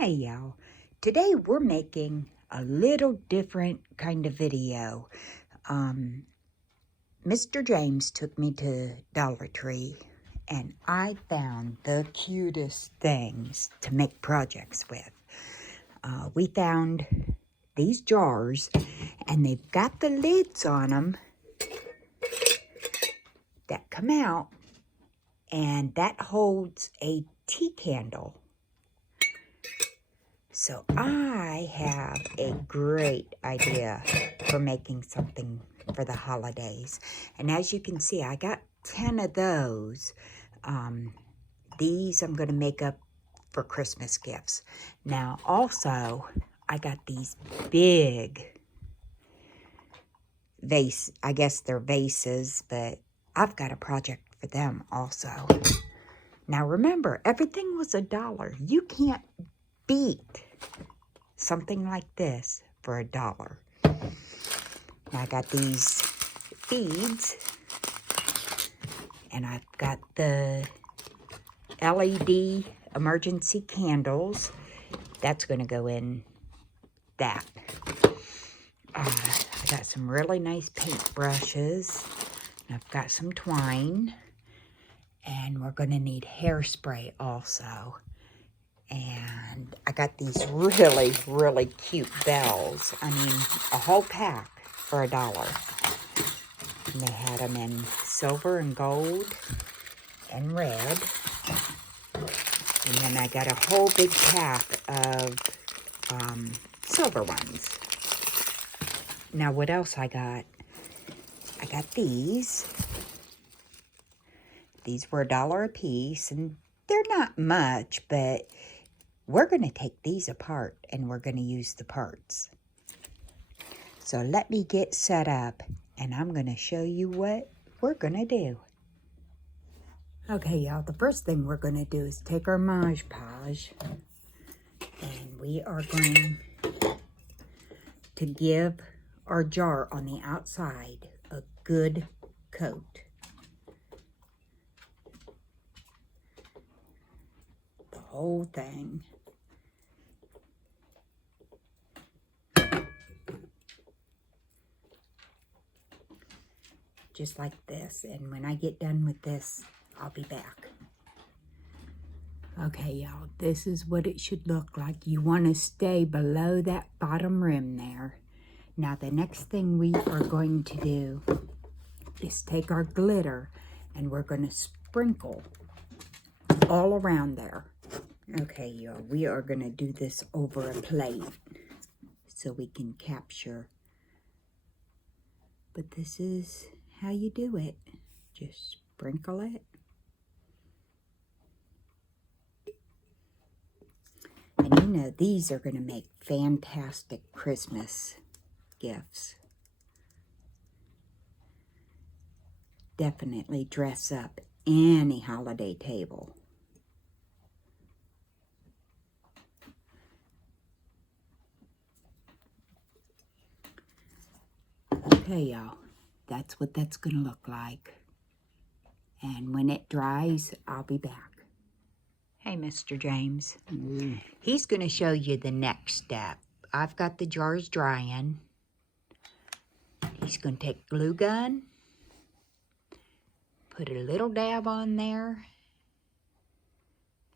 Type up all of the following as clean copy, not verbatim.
Hey y'all, today we're making a little different kind of video. Mr. James took me to Dollar Tree and I found the cutest things to make projects with. We found these jars and they've got the lids on them that come out, and that holds a tea candle. So I have a great idea for making something for the holidays. And as you can see, I got 10 of those. These I'm going to make up for Christmas gifts. Now also, I got these big vase. I guess they're vases, but I've got a project for them also. Now remember, everything was $1. You can't beat something like this for $1. Now I got these beads, and I've got the LED emergency candles. That's going to go in that. I got some really nice paint brushes. I've got some twine, and we're going to need hairspray also. And I got these really, really cute bells. I mean, a whole pack for $1. And they had them in silver and gold and red. And then I got a whole big pack of silver ones. Now, what else I got? I got these. These were $1 a piece, and they're not much, but we're going to take these apart and we're going to use the parts. So let me get set up and I'm going to show you what we're going to do. Okay, y'all, the first thing we're going to do is take our Mod Podge and we are going to give our jar on the outside a good coat. The whole thing. Just like this, and when I get done with this, I'll be back. Okay, y'all, this is what it should look like. You want to stay below that bottom rim there. Now, the next thing we are going to do is take our glitter, and we're going to sprinkle all around there. Okay, y'all, we are going to do this over a plate so we can capture. But this is how you do it. Just sprinkle it. And you know, these are going to make fantastic Christmas gifts. Definitely dress up any holiday table. Okay, y'all, that's what that's going to look like. And when it dries, I'll be back. Hey, Mr. James. He's going to show you the next step. I've got the jars drying. He's going to take glue gun, put a little dab on there,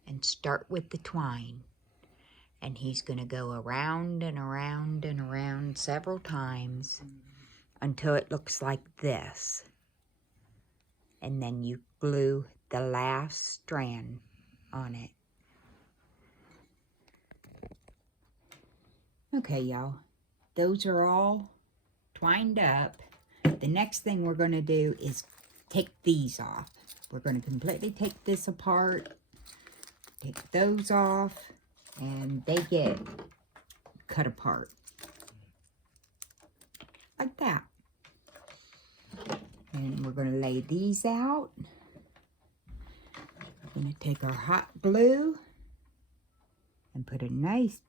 and start with the twine. And he's going to go around and around and around several times until it looks like this. And then you glue the last strand on it. Okay, y'all, those are all twined up. The next thing we're going to do is take these off. We're going to completely take this apart, take those off, and they get cut apart like that. And we're going to lay these out. We're going to take our hot glue and put a nice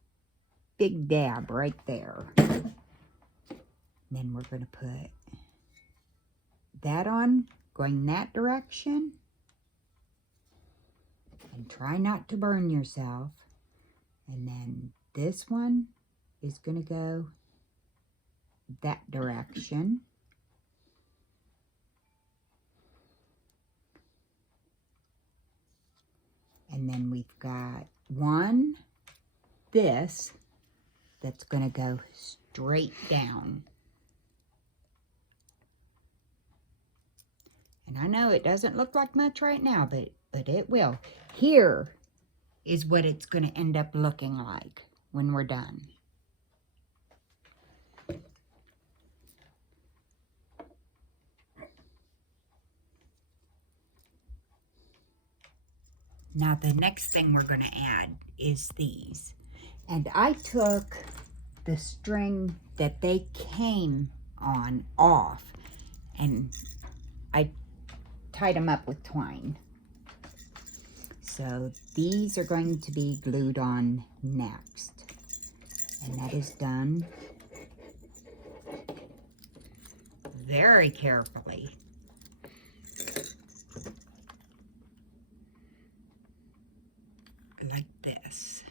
big dab right there. Then we're going to put that on, going that direction. And try not to burn yourself. And then this one is going to go that direction. And then we've got one, this, that's going to go straight down. And I know it doesn't look like much right now, but it will. Here is what it's going to end up looking like when we're done. Now the next thing we're going to add is these. And I took the string that they came on off and I tied them up with twine. So these are going to be glued on next. And that is done very carefully. Like this.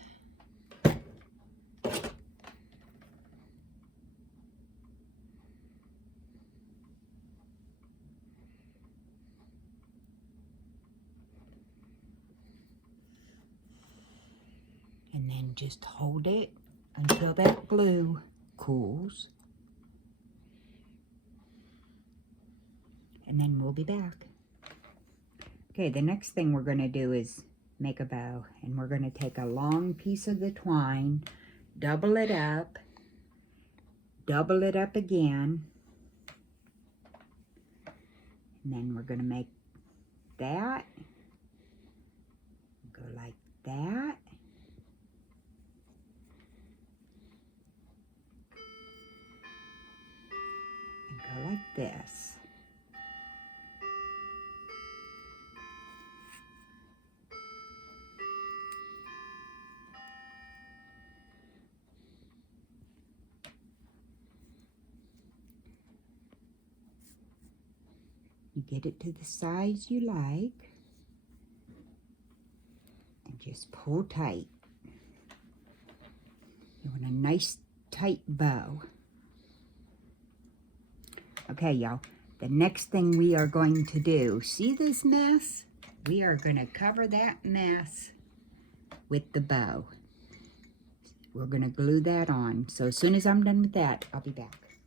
And then just hold it until that glue cools. And then we'll be back. Okay, the next thing we're going to do is make a bow. And we're going to take a long piece of the twine, double it up again. And then we're going to make that. Go like that. And go like this. You get it to the size you like. And just pull tight. You want a nice tight bow. Okay, y'all. The next thing we are going to do, see this mess? We are going to cover that mess with the bow. We're going to glue that on. So as soon as I'm done with that, I'll be back.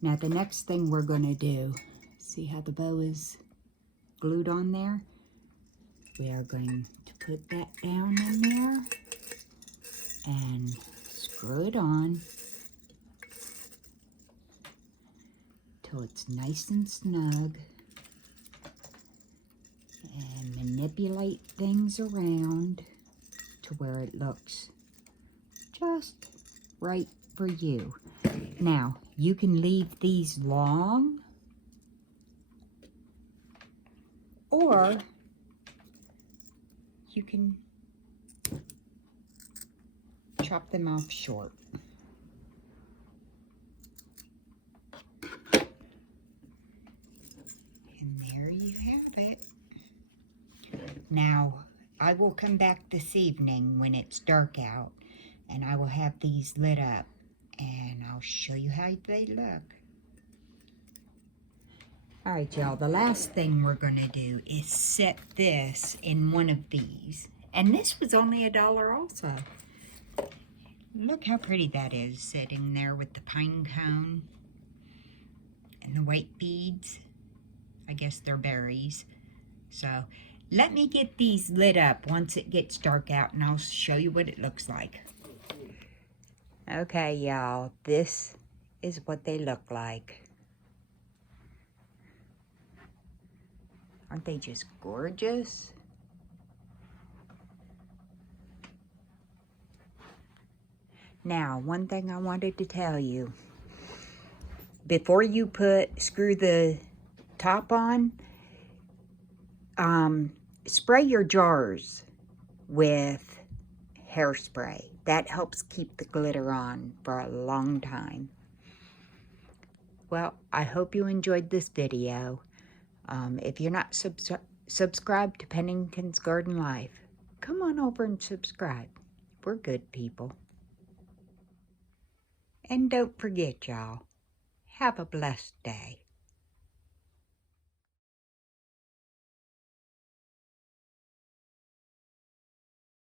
Now the next thing we're going to do, see how the bow is glued on there? We are going to put that down in there and screw it on till it's nice and snug, and manipulate things around to where it looks just right for you. Now, you can leave these long, or you can chop them off short. And there you have it. Now, I will come back this evening when it's dark out, and I will have these lit up, and I'll show you how they look. All right, y'all, the last thing we're going to do is set this in one of these. And this was only $1 also. Look how pretty that is, sitting there with the pine cone and the white beads. I guess they're berries. So let me get these lit up once it gets dark out, and I'll show you what it looks like. Okay, y'all, this is what they look like. Aren't they just gorgeous? Now, one thing I wanted to tell you. Before you screw the top on, spray your jars with hairspray. That helps keep the glitter on for a long time. Well, I hope you enjoyed this video. If you're not subscribed to Pennington's Garden Life, come on over and subscribe. We're good people. And don't forget, y'all, have a blessed day.